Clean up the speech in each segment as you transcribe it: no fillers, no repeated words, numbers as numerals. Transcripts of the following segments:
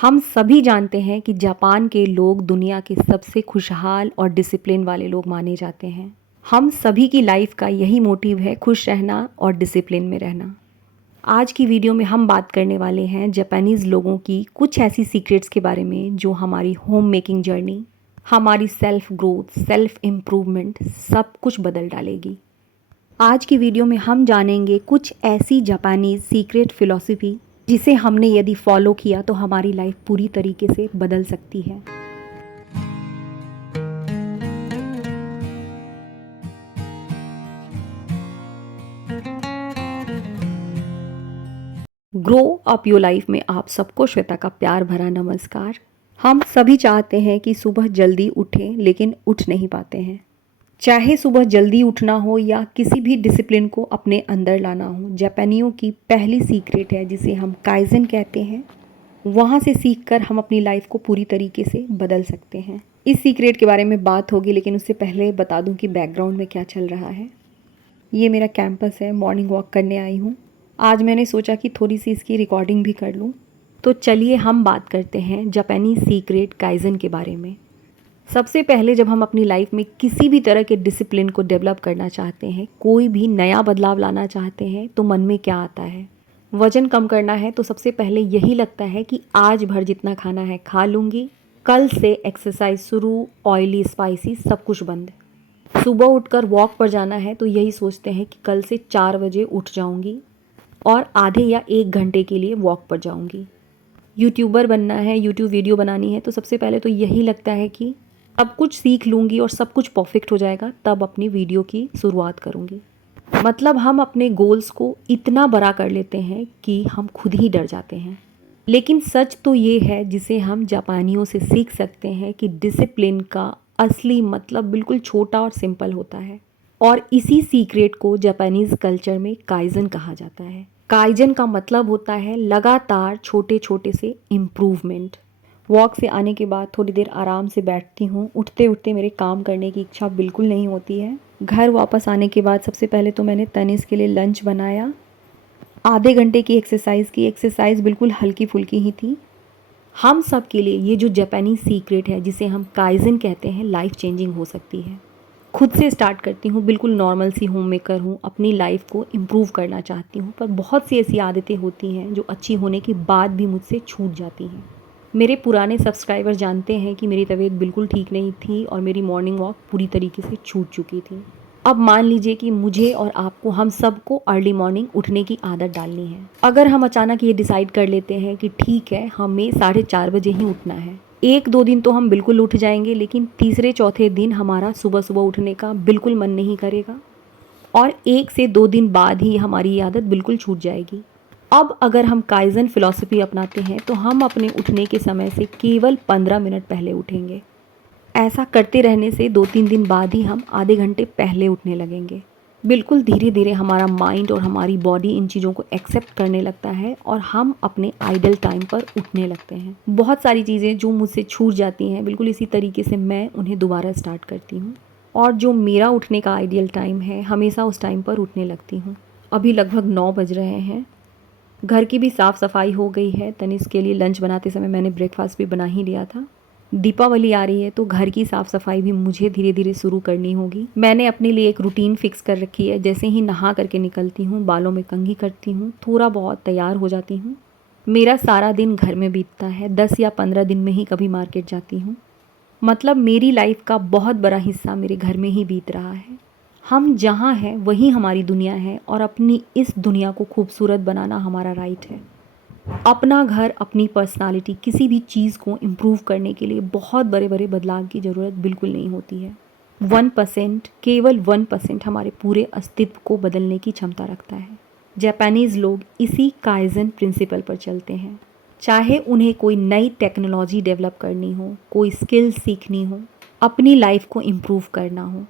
हम सभी जानते हैं कि जापान के लोग दुनिया के सबसे खुशहाल और डिसिप्लिन वाले लोग माने जाते हैं। हम सभी की लाइफ का यही मोटिव है, खुश रहना और डिसिप्लिन में रहना। आज की वीडियो में हम बात करने वाले हैं जापानीज़ लोगों की कुछ ऐसी सीक्रेट्स के बारे में जो हमारी होम मेकिंग जर्नी, हमारी सेल्फ ग्रोथ, सेल्फ इम्प्रूवमेंट सब कुछ बदल डालेगी। आज की वीडियो में हम जानेंगे कुछ ऐसी जापानीज़ सीक्रेट फिलॉसफी जिसे हमने यदि फॉलो किया तो हमारी लाइफ पूरी तरीके से बदल सकती है। ग्रो अप योर लाइफ में आप सबको श्वेता का प्यार भरा नमस्कार। हम सभी चाहते हैं कि सुबह जल्दी उठें, लेकिन उठ नहीं पाते हैं। चाहे सुबह जल्दी उठना हो या किसी भी डिसिप्लिन को अपने अंदर लाना हो, जापानियों की पहली सीक्रेट है जिसे हम काइजन कहते हैं। वहाँ से सीखकर हम अपनी लाइफ को पूरी तरीके से बदल सकते हैं। इस सीक्रेट के बारे में बात होगी, लेकिन उससे पहले बता दूं कि बैकग्राउंड में क्या चल रहा है। ये मेरा कैंपस है, मॉर्निंग वॉक करने आई हूँ। आज मैंने सोचा कि थोड़ी सी इसकी रिकॉर्डिंग भी कर लूँ। तो चलिए हम बात करते हैं जापानी सीक्रेट काइजन के बारे में। सबसे पहले जब हम अपनी लाइफ में किसी भी तरह के डिसिप्लिन को डेवलप करना चाहते हैं, कोई भी नया बदलाव लाना चाहते हैं, तो मन में क्या आता है? वज़न कम करना है तो सबसे पहले यही लगता है कि आज भर जितना खाना है खा लूँगी, कल से एक्सरसाइज शुरू, ऑयली स्पाइसी सब कुछ बंद। सुबह उठकर वॉक पर जाना है तो यही सोचते हैं कि कल से 4 बजे उठ जाऊँगी और आधे या 1 घंटे के लिए वॉक पर जाऊँगी। यूट्यूबर बनना है, यूट्यूब वीडियो बनानी है तो सबसे पहले तो यही लगता है कि सब कुछ सीख लूँगी और सब कुछ परफेक्ट हो जाएगा, तब अपनी वीडियो की शुरुआत करूँगी। मतलब हम अपने गोल्स को इतना बड़ा कर लेते हैं कि हम खुद ही डर जाते हैं। लेकिन सच तो ये है, जिसे हम जापानियों से सीख सकते हैं, कि डिसिप्लिन का असली मतलब बिल्कुल छोटा और सिंपल होता है। और इसी सीक्रेट को जापानीज़ कल्चर में काइजन कहा जाता है। काइजन का मतलब होता है लगातार छोटे छोटे से इम्प्रूवमेंट। वॉक से आने के बाद थोड़ी देर आराम से बैठती हूँ। उठते उठते मेरे काम करने की इच्छा बिल्कुल नहीं होती है। घर वापस आने के बाद सबसे पहले तो मैंने तनिष्क के लिए लंच बनाया। आधे घंटे की एक्सरसाइज बिल्कुल हल्की फुल्की ही थी। हम सब के लिए ये जो जापानी सीक्रेट है, जिसे हम काइजन कहते हैं, लाइफ चेंजिंग हो सकती है। खुद से स्टार्ट करती हूँ, बिल्कुल नॉर्मल सी होम मेकर हूँ, अपनी लाइफ को इम्प्रूव करना चाहती हूँ, पर बहुत सी ऐसी आदतें होती हैं जो अच्छी होने के बाद भी मुझसे छूट जाती हैं। मेरे पुराने सब्सक्राइबर जानते हैं कि मेरी तबीयत बिल्कुल ठीक नहीं थी और मेरी मॉर्निंग वॉक पूरी तरीके से छूट चुकी थी। अब मान लीजिए कि मुझे और आपको, हम सबको अर्ली मॉर्निंग उठने की आदत डालनी है। अगर हम अचानक ये डिसाइड कर लेते हैं कि ठीक है, हमें 4:30 बजे ही उठना है, 1-2 दिन तो हम बिल्कुल उठ जाएंगे, लेकिन तीसरे चौथे दिन हमारा सुबह सुबह उठने का बिल्कुल मन नहीं करेगा और 1 से 2 दिन बाद ही हमारी ये आदत बिल्कुल छूट जाएगी। अब अगर हम काइजन फिलॉसफी अपनाते हैं तो हम अपने उठने के समय से केवल 15 मिनट पहले उठेंगे। ऐसा करते रहने से 2-3 दिन बाद ही हम आधे घंटे पहले उठने लगेंगे। बिल्कुल धीरे धीरे हमारा माइंड और हमारी बॉडी इन चीज़ों को एक्सेप्ट करने लगता है और हम अपने आइडल टाइम पर उठने लगते हैं। बहुत सारी चीज़ें जो मुझसे छूट जाती हैं, बिल्कुल इसी तरीके से मैं उन्हें दोबारा स्टार्ट करती हूँ और जो मेरा उठने का आइडियल टाइम है, हमेशा उस टाइम पर उठने लगती हूँ। अभी लगभग 9 बज रहे हैं। घर की भी साफ़ सफाई हो गई है। तनिष्क के लिए लंच बनाते समय मैंने ब्रेकफास्ट भी बना ही लिया था। दीपावली आ रही है तो घर की साफ़ सफाई भी मुझे धीरे धीरे शुरू करनी होगी। मैंने अपने लिए एक रूटीन फिक्स कर रखी है। जैसे ही नहा करके निकलती हूँ, बालों में कंघी करती हूँ, थोड़ा बहुत तैयार हो जाती हूँ, मेरा सारा दिन घर में बीतता है। 10 या 15 दिन में ही कभी मार्केट जाती हूँ। मतलब मेरी लाइफ का बहुत बड़ा हिस्सा मेरे घर में ही बीत रहा है। हम जहाँ हैं वही हमारी दुनिया है और अपनी इस दुनिया को खूबसूरत बनाना हमारा राइट है। अपना घर, अपनी पर्सनालिटी, किसी भी चीज़ को इम्प्रूव करने के लिए बहुत बड़े बड़े बदलाव की ज़रूरत बिल्कुल नहीं होती है। 1%, केवल 1% हमारे पूरे अस्तित्व को बदलने की क्षमता रखता है। जापानीज़ लोग इसी काइजन प्रिंसिपल पर चलते हैं। चाहे उन्हें कोई नई टेक्नोलॉजी डेवलप करनी हो, कोई स्किल सीखनी हो, अपनी लाइफ को इम्प्रूव करना हो,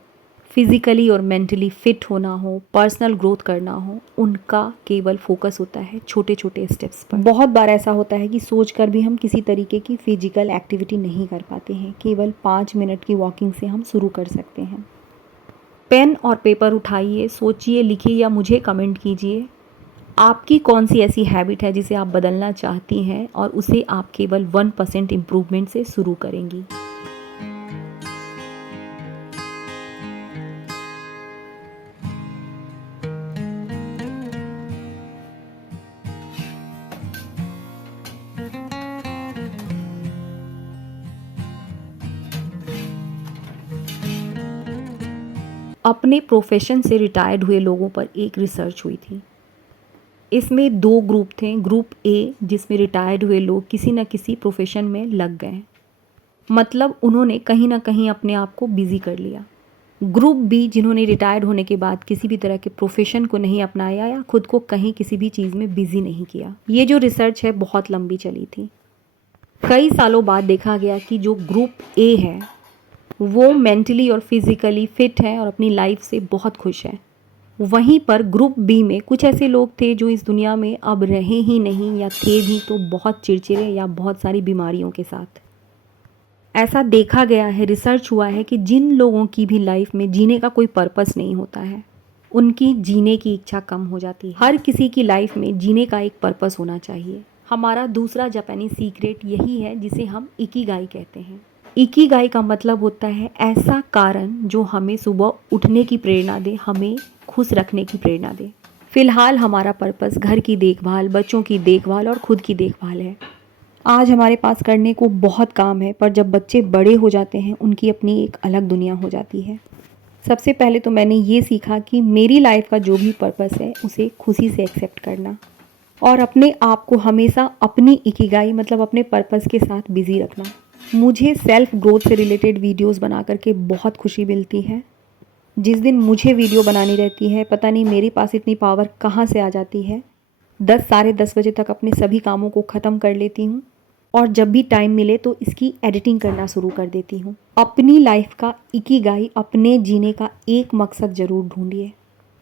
फिज़िकली और मेंटली फिट होना हो, पर्सनल ग्रोथ करना हो, उनका केवल फोकस होता है छोटे छोटे स्टेप्स पर। बहुत बार ऐसा होता है कि सोचकर भी हम किसी तरीके की फिजिकल एक्टिविटी नहीं कर पाते हैं। केवल 5 मिनट की वॉकिंग से हम शुरू कर सकते हैं। पेन और पेपर उठाइए, सोचिए, लिखिए या मुझे कमेंट कीजिए, आपकी कौन सी ऐसी हैबिट है जिसे आप बदलना चाहती हैं और उसे आप केवल 1% इम्प्रूवमेंट से शुरू करेंगी। अपने प्रोफेशन से रिटायर्ड हुए लोगों पर एक रिसर्च हुई थी। इसमें 2 ग्रुप थे। ग्रुप ए जिसमें रिटायर्ड हुए लोग किसी न किसी प्रोफेशन में लग गए, मतलब उन्होंने कहीं ना कहीं अपने आप को बिज़ी कर लिया। ग्रुप बी जिन्होंने रिटायर्ड होने के बाद किसी भी तरह के प्रोफेशन को नहीं अपनाया या खुद को कहीं किसी भी चीज़ में बिज़ी नहीं किया। ये जो रिसर्च है बहुत लंबी चली थी। कई सालों बाद देखा गया कि जो ग्रुप ए है वो मेंटली और फिज़िकली फिट है और अपनी लाइफ से बहुत खुश है। वहीं पर ग्रुप बी में कुछ ऐसे लोग थे जो इस दुनिया में अब रहे ही नहीं, या थे भी तो बहुत चिड़चिड़े या बहुत सारी बीमारियों के साथ। ऐसा देखा गया है, रिसर्च हुआ है कि जिन लोगों की भी लाइफ में जीने का कोई पर्पस नहीं होता है, उनकी जीने की इच्छा कम हो जाती है। हर किसी की लाइफ में जीने का एक पर्पस होना चाहिए। हमारा दूसरा जापानी सीक्रेट यही है जिसे हम इकिगाई कहते हैं। इकिगाई का मतलब होता है ऐसा कारण जो हमें सुबह उठने की प्रेरणा दे, हमें खुश रखने की प्रेरणा दे। फिलहाल हमारा पर्पस घर की देखभाल, बच्चों की देखभाल और खुद की देखभाल है। आज हमारे पास करने को बहुत काम है, पर जब बच्चे बड़े हो जाते हैं उनकी अपनी एक अलग दुनिया हो जाती है। सबसे पहले तो मैंने ये सीखा कि मेरी लाइफ का जो भी पर्पस है उसे खुशी से एक्सेप्ट करना और अपने आप को हमेशा अपनी इकिगाई मतलब अपने पर्पस के साथ बिज़ी रखना। मुझे सेल्फ ग्रोथ से रिलेटेड वीडियोस बना करके बहुत खुशी मिलती है। जिस दिन मुझे वीडियो बनानी रहती है, पता नहीं मेरे पास इतनी पावर कहाँ से आ जाती है। 10 साढ़े 10 बजे तक अपने सभी कामों को ख़त्म कर लेती हूँ और जब भी टाइम मिले तो इसकी एडिटिंग करना शुरू कर देती हूँ। अपनी लाइफ का इकिगाई, अपने जीने का एक मकसद ज़रूर ढूंढिए,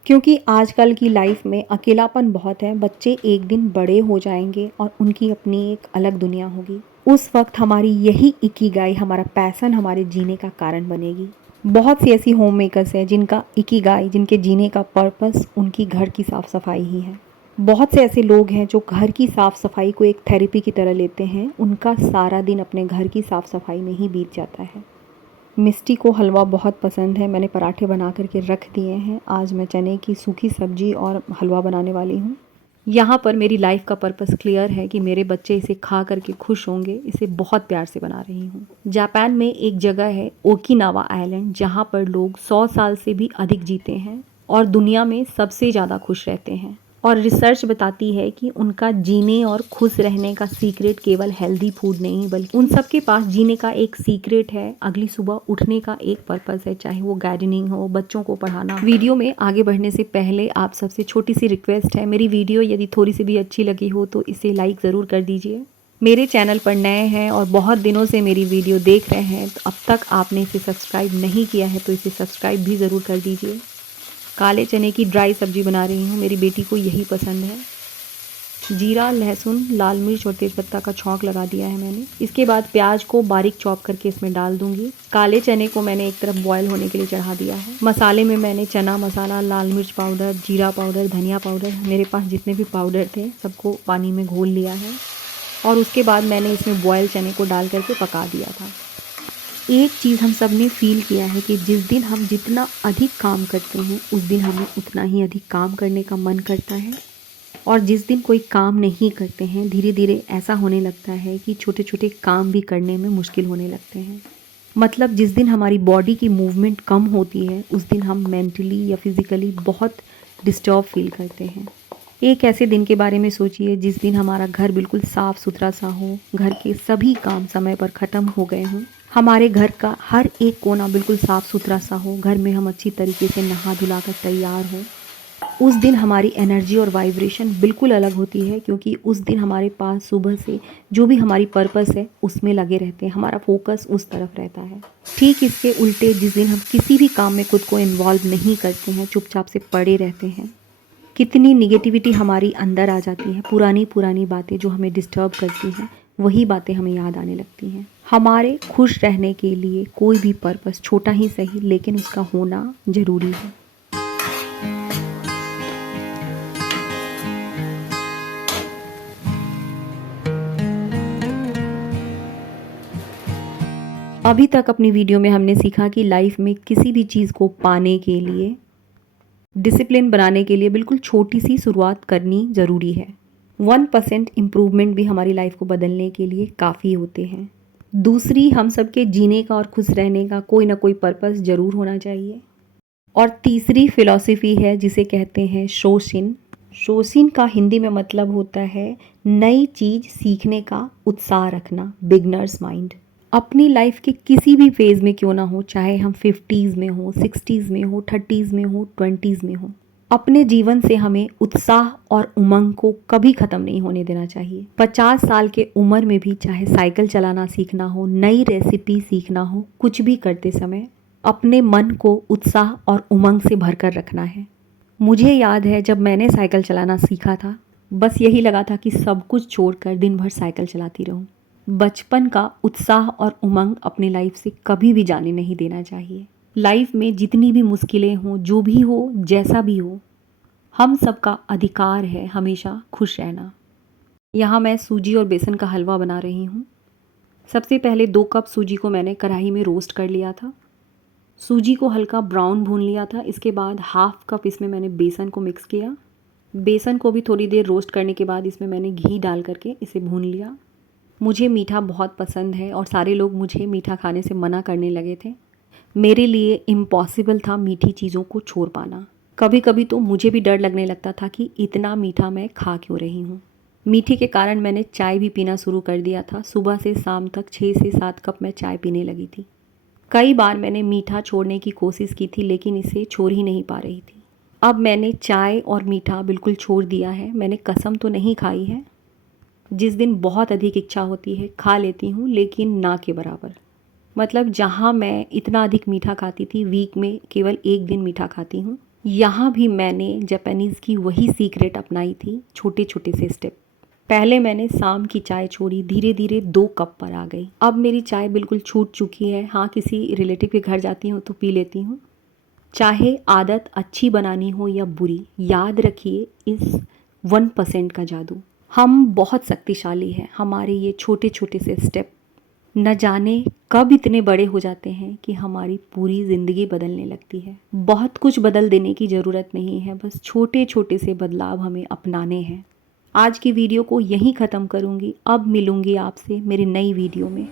क्योंकि आजकल की लाइफ में अकेलापन बहुत है। बच्चे एक दिन बड़े हो जाएंगे और उनकी अपनी एक अलग दुनिया होगी। उस वक्त हमारी यही इकिगाई, हमारा पैशन हमारे जीने का कारण बनेगी। बहुत सी ऐसी होम मेकर्स हैं जिनका इकिगाई, जिनके जीने का पर्पस उनकी घर की साफ़ सफाई ही है। बहुत से ऐसे लोग हैं जो घर की साफ़ सफाई को एक थेरेपी की तरह लेते हैं। उनका सारा दिन अपने घर की साफ़ सफाई में ही बीत जाता है। मिस्टी को हलवा बहुत पसंद है। मैंने पराठे बना करके रख दिए हैं। आज मैं चने की सूखी सब्जी और हलवा बनाने वाली हूँ। यहाँ पर मेरी लाइफ का पर्पस क्लियर है कि मेरे बच्चे इसे खा करके खुश होंगे। इसे बहुत प्यार से बना रही हूँ। जापान में एक जगह है ओकिनावा आइलैंड, जहाँ पर लोग 100 साल से भी अधिक जीते हैं और दुनिया में सबसे ज़्यादा खुश रहते हैं। और रिसर्च बताती है कि उनका जीने और खुश रहने का सीक्रेट केवल हेल्दी फूड नहीं, बल्कि उन सब के पास जीने का एक सीक्रेट है। अगली सुबह उठने का एक पर्पस है, चाहे वो गार्डनिंग हो, बच्चों को पढ़ाना। वीडियो में आगे बढ़ने से पहले आप सबसे छोटी सी रिक्वेस्ट है, मेरी वीडियो यदि थोड़ी सी भी अच्छी लगी हो तो इसे लाइक ज़रूर कर दीजिए। मेरे चैनल पर नए हैं और बहुत दिनों से मेरी वीडियो देख रहे हैं, तो अब तक आपने इसे सब्सक्राइब नहीं किया है तो इसे सब्सक्राइब भी ज़रूर कर दीजिए। काले चने की ड्राई सब्जी बना रही हूँ, मेरी बेटी को यही पसंद है। जीरा, लहसुन, लाल मिर्च और तेज़पत्ता का छौंक लगा दिया है मैंने। इसके बाद प्याज को बारीक चॉप करके इसमें डाल दूंगी। काले चने को मैंने एक तरफ बॉयल होने के लिए चढ़ा दिया है। मसाले में मैंने चना मसाला, लाल मिर्च पाउडर, जीरा पाउडर, धनिया पाउडर, मेरे पास जितने भी पाउडर थे सबको पानी में घोल लिया है और उसके बाद मैंने इसमें बॉयल चने को डाल करके पका दिया था। एक चीज़ हम सब ने फील किया है कि जिस दिन हम जितना अधिक काम करते हैं उस दिन हमें उतना ही अधिक काम करने का मन करता है, और जिस दिन कोई काम नहीं करते हैं धीरे धीरे ऐसा होने लगता है कि छोटे छोटे काम भी करने में मुश्किल होने लगते हैं। मतलब जिस दिन हमारी बॉडी की मूवमेंट कम होती है उस दिन हम मेंटली या फिज़िकली बहुत डिस्टर्ब फील करते हैं। एक ऐसे दिन के बारे में सोचिए जिस दिन हमारा घर बिल्कुल साफ़ सुथरा सा हो, घर के सभी काम समय पर ख़त्म हो गए हों, हमारे घर का हर एक कोना बिल्कुल साफ़ सुथरा सा हो, घर में हम अच्छी तरीके से नहा धुला कर तैयार हो। उस दिन हमारी एनर्जी और वाइब्रेशन बिल्कुल अलग होती है, क्योंकि उस दिन हमारे पास सुबह से जो भी हमारी पर्पस है उसमें लगे रहते हैं, हमारा फोकस उस तरफ रहता है। ठीक इसके उल्टे जिस दिन हम किसी भी काम में खुद को इन्वॉल्व नहीं करते हैं, चुपचाप से पड़े रहते हैं, कितनी निगेटिविटी हमारी अंदर आ जाती है। पुरानी पुरानी बातें जो हमें डिस्टर्ब करती हैं वही बातें हमें याद आने लगती हैं। हमारे खुश रहने के लिए कोई भी पर्पस, छोटा ही सही लेकिन उसका होना ज़रूरी है। अभी तक अपनी वीडियो में हमने सीखा कि लाइफ में किसी भी चीज़ को पाने के लिए, डिसिप्लिन बनाने के लिए बिल्कुल छोटी सी शुरुआत करनी ज़रूरी है। 1% इम्प्रूवमेंट भी हमारी लाइफ को बदलने के लिए काफ़ी होते हैं। दूसरी, हम सबके जीने का और खुश रहने का कोई ना कोई पर्पस ज़रूर होना चाहिए। और तीसरी फिलॉसफी है जिसे कहते हैं शोशिन। शोशिन का हिंदी में मतलब होता है नई चीज़ सीखने का उत्साह रखना, बिगनर्स माइंड। अपनी लाइफ के किसी भी फेज़ में क्यों ना हो, चाहे हम 50s में हो, 60s में हो, 30s में हो, 20s में हो, अपने जीवन से हमें उत्साह और उमंग को कभी ख़त्म नहीं होने देना चाहिए। 50 साल के उम्र में भी चाहे साइकिल चलाना सीखना हो, नई रेसिपी सीखना हो, कुछ भी करते समय अपने मन को उत्साह और उमंग से भरकर रखना है। मुझे याद है जब मैंने साइकिल चलाना सीखा था, बस यही लगा था कि सब कुछ छोड़कर दिन भर साइकिल चलाती रहूं। बचपन का उत्साह और उमंग अपनी लाइफ से कभी भी जाने नहीं देना चाहिए। लाइफ में जितनी भी मुश्किलें हों, जो भी हो, जैसा भी हो, हम सबका अधिकार है हमेशा खुश रहना। यहाँ मैं सूजी और बेसन का हलवा बना रही हूँ। सबसे पहले 2 कप सूजी को मैंने कढ़ाई में रोस्ट कर लिया था। सूजी को हल्का ब्राउन भून लिया था। इसके बाद 1/2 कप इसमें मैंने बेसन को मिक्स किया। बेसन को भी थोड़ी देर रोस्ट करने के बाद इसमें मैंने घी डाल करके इसे भून लिया। मुझे मीठा बहुत पसंद है और सारे लोग मुझे मीठा खाने से मना करने लगे थे। मेरे लिए इम्पॉसिबल था मीठी चीज़ों को छोड़ पाना। कभी कभी तो मुझे भी डर लगने लगता था कि इतना मीठा मैं खा क्यों रही हूँ। मीठे के कारण मैंने चाय भी पीना शुरू कर दिया था। सुबह से शाम तक 6 से 7 कप मैं चाय पीने लगी थी। कई बार मैंने मीठा छोड़ने की कोशिश की थी, लेकिन इसे छोड़ ही नहीं पा रही थी। अब मैंने चाय और मीठा बिल्कुल छोड़ दिया है। मैंने कसम तो नहीं खाई है। जिस दिन बहुत अधिक इच्छा होती है खा लेती हूँ, लेकिन ना के बराबर। मतलब जहाँ मैं इतना अधिक मीठा खाती थी, वीक में केवल 1 दिन मीठा खाती हूँ। यहाँ भी मैंने जापानीज़ की वही सीक्रेट अपनाई थी, छोटे छोटे से स्टेप। पहले मैंने शाम की चाय छोड़ी, धीरे धीरे 2 कप पर आ गई। अब मेरी चाय बिल्कुल छूट चुकी है। हाँ, किसी रिलेटिव के घर जाती हूँ तो पी लेती हूँ। चाहे आदत अच्छी बनानी हो या बुरी, याद रखिए इस 1% का जादू। हम बहुत शक्तिशाली हैं। हमारे ये छोटे छोटे से स्टेप न जाने कब इतने बड़े हो जाते हैं कि हमारी पूरी ज़िंदगी बदलने लगती है। बहुत कुछ बदल देने की ज़रूरत नहीं है, बस छोटे छोटे से बदलाव हमें अपनाने हैं। आज की वीडियो को यहीं ख़त्म करूँगी। अब मिलूँगी आपसे मेरी नई वीडियो में।